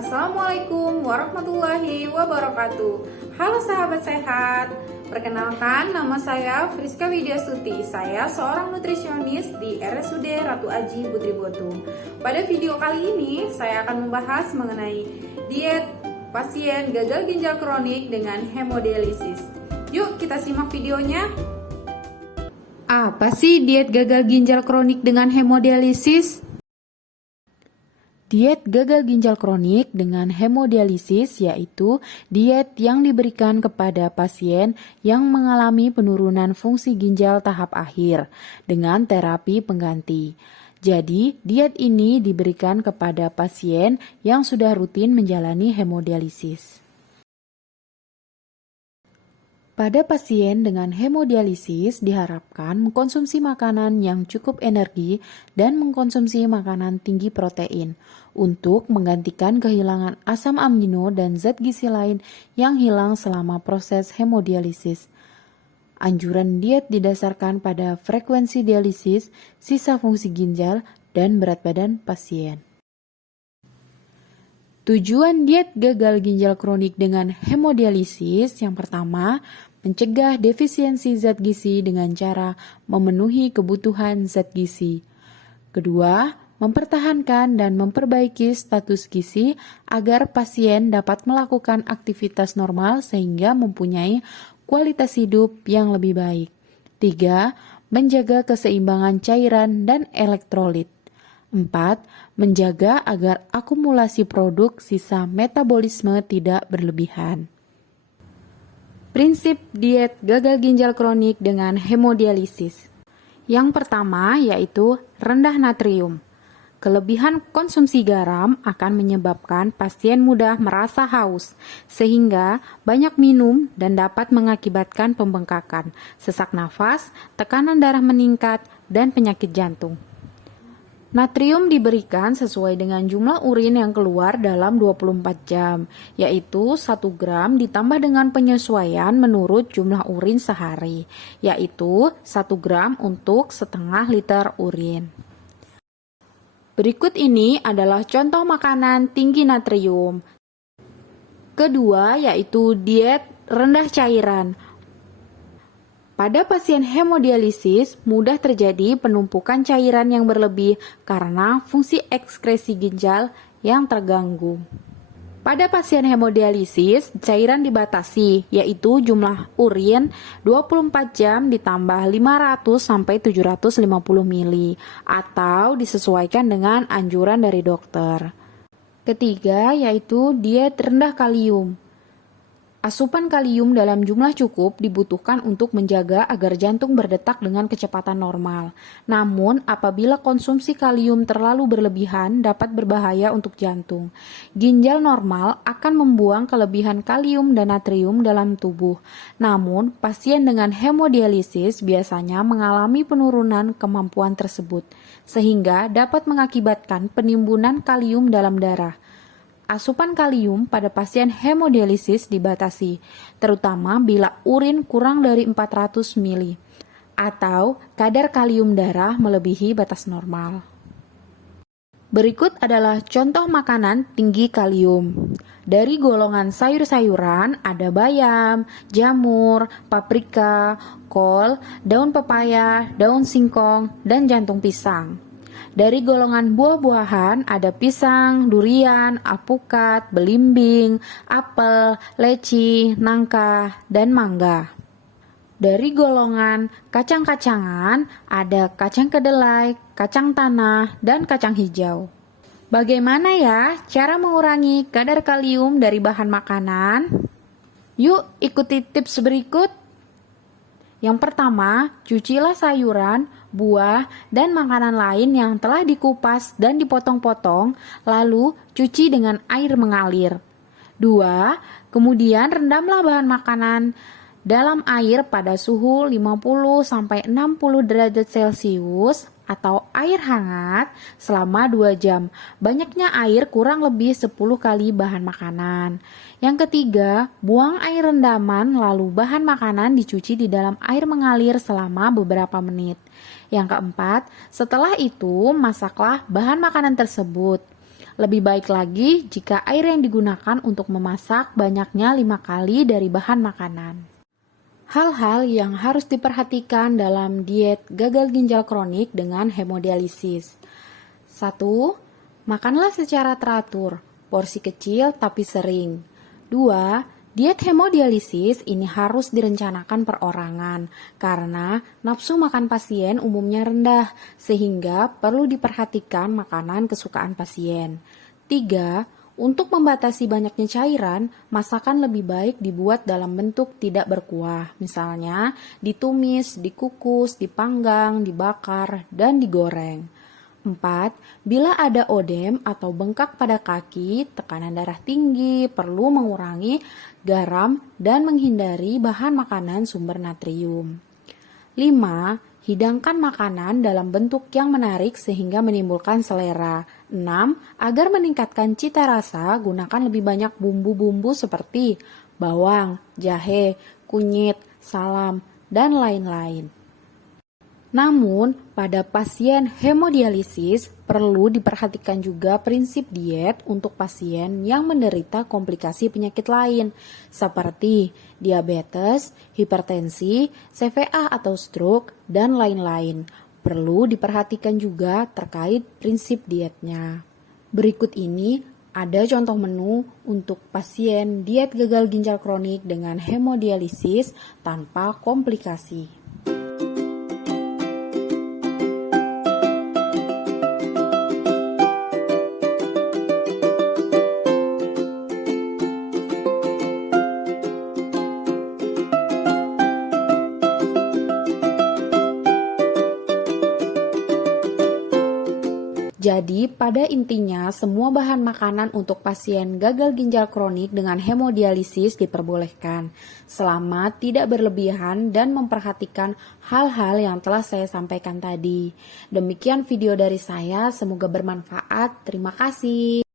Assalamualaikum warahmatullahi wabarakatuh. Halo sahabat sehat. Perkenalkan, nama saya Friska Widyasuti. Saya seorang nutrisionis di RSUD Ratu Aji Putri Botu. Pada video kali ini, saya akan membahas mengenai diet pasien gagal ginjal kronik dengan hemodialisis. Yuk kita simak videonya. Apa sih diet gagal ginjal kronik dengan hemodialisis? Diet gagal ginjal kronik dengan hemodialisis yaitu diet yang diberikan kepada pasien yang mengalami penurunan fungsi ginjal tahap akhir dengan terapi pengganti. Jadi, diet ini diberikan kepada pasien yang sudah rutin menjalani hemodialisis. Pada pasien dengan hemodialisis diharapkan mengkonsumsi makanan yang cukup energi dan mengkonsumsi makanan tinggi protein untuk menggantikan kehilangan asam amino dan zat gizi lain yang hilang selama proses hemodialisis. Anjuran diet didasarkan pada frekuensi dialisis, sisa fungsi ginjal, dan berat badan pasien. Tujuan diet gagal ginjal kronik dengan hemodialisis yang pertama, mencegah defisiensi zat gizi dengan cara memenuhi kebutuhan zat gizi. Kedua, mempertahankan dan memperbaiki status gizi agar pasien dapat melakukan aktivitas normal sehingga mempunyai kualitas hidup yang lebih baik. Tiga, menjaga keseimbangan cairan dan elektrolit. 4. Menjaga agar akumulasi produk sisa metabolisme tidak berlebihan. Prinsip diet gagal ginjal kronik dengan hemodialisis. Yang pertama yaitu rendah natrium. Kelebihan konsumsi garam akan menyebabkan pasien mudah merasa haus, sehingga banyak minum dan dapat mengakibatkan pembengkakan, sesak nafas, tekanan darah meningkat, dan penyakit jantung. Natrium diberikan sesuai dengan jumlah urin yang keluar dalam 24 jam, yaitu 1 gram ditambah dengan penyesuaian menurut jumlah urin sehari, yaitu 1 gram untuk setengah liter urin. Berikut ini adalah contoh makanan tinggi natrium. Kedua yaitu diet rendah cairan. Pada pasien hemodialisis, mudah terjadi penumpukan cairan yang berlebih karena fungsi ekskresi ginjal yang terganggu. Pada pasien hemodialisis, cairan dibatasi, yaitu jumlah urin 24 jam ditambah 500-750 ml, atau disesuaikan dengan anjuran dari dokter. Ketiga, yaitu diet rendah kalium. Asupan kalium dalam jumlah cukup dibutuhkan untuk menjaga agar jantung berdetak dengan kecepatan normal. Namun, apabila konsumsi kalium terlalu berlebihan dapat berbahaya untuk jantung. Ginjal normal akan membuang kelebihan kalium dan natrium dalam tubuh. Namun, pasien dengan hemodialisis biasanya mengalami penurunan kemampuan tersebut, sehingga dapat mengakibatkan penimbunan kalium dalam darah. Asupan kalium pada pasien hemodialisis dibatasi, terutama bila urin kurang dari 400 ml atau kadar kalium darah melebihi batas normal. Berikut adalah contoh makanan tinggi kalium. Dari golongan sayur-sayuran ada bayam, jamur, paprika, kol, daun pepaya, daun singkong, dan jantung pisang. Dari golongan buah-buahan ada pisang, durian, alpukat, belimbing, apel, leci, nangka, dan mangga. Dari golongan kacang-kacangan ada kacang kedelai, kacang tanah, dan kacang hijau. Bagaimana ya cara mengurangi kadar kalium dari bahan makanan? Yuk ikuti tips berikut. Yang pertama, cucilah sayuran, buah, dan makanan lain yang telah dikupas dan dipotong-potong, lalu cuci dengan air mengalir. 2. Kemudian rendamlah bahan makanan dalam air pada suhu 50-60 derajat Celcius atau air hangat selama 2 jam. Banyaknya air kurang lebih 10 kali bahan makanan. Yang ketiga, buang air rendaman lalu bahan makanan dicuci di dalam air mengalir selama beberapa menit. Yang keempat, setelah itu masaklah bahan makanan tersebut. Lebih baik lagi jika air yang digunakan untuk memasak banyaknya 5 kali dari bahan makanan. Hal-hal yang harus diperhatikan dalam diet gagal ginjal kronik dengan hemodialisis. 1. Makanlah secara teratur, porsi kecil tapi sering. 2. Diet hemodialisis ini harus direncanakan perorangan karena nafsu makan pasien umumnya rendah sehingga perlu diperhatikan makanan kesukaan pasien. 3. Untuk membatasi banyaknya cairan, masakan lebih baik dibuat dalam bentuk tidak berkuah, misalnya ditumis, dikukus, dipanggang, dibakar, dan digoreng. 4. Bila ada odem atau bengkak pada kaki, tekanan darah tinggi, perlu mengurangi garam dan menghindari bahan makanan sumber natrium. 5. Hidangkan makanan dalam bentuk yang menarik sehingga menimbulkan selera. 6. Agar meningkatkan cita rasa, gunakan lebih banyak bumbu-bumbu seperti bawang, jahe, kunyit, salam, dan lain-lain. Namun, pada pasien hemodialisis perlu diperhatikan juga prinsip diet untuk pasien yang menderita komplikasi penyakit lain seperti diabetes, hipertensi, CVA atau stroke, dan lain-lain. Perlu diperhatikan juga terkait prinsip dietnya. Berikut ini ada contoh menu untuk pasien diet gagal ginjal kronik dengan hemodialisis tanpa komplikasi. Jadi, pada intinya, semua bahan makanan untuk pasien gagal ginjal kronik dengan hemodialisis diperbolehkan, selama tidak berlebihan dan memperhatikan hal-hal yang telah saya sampaikan tadi. Demikian video dari saya, semoga bermanfaat. Terima kasih.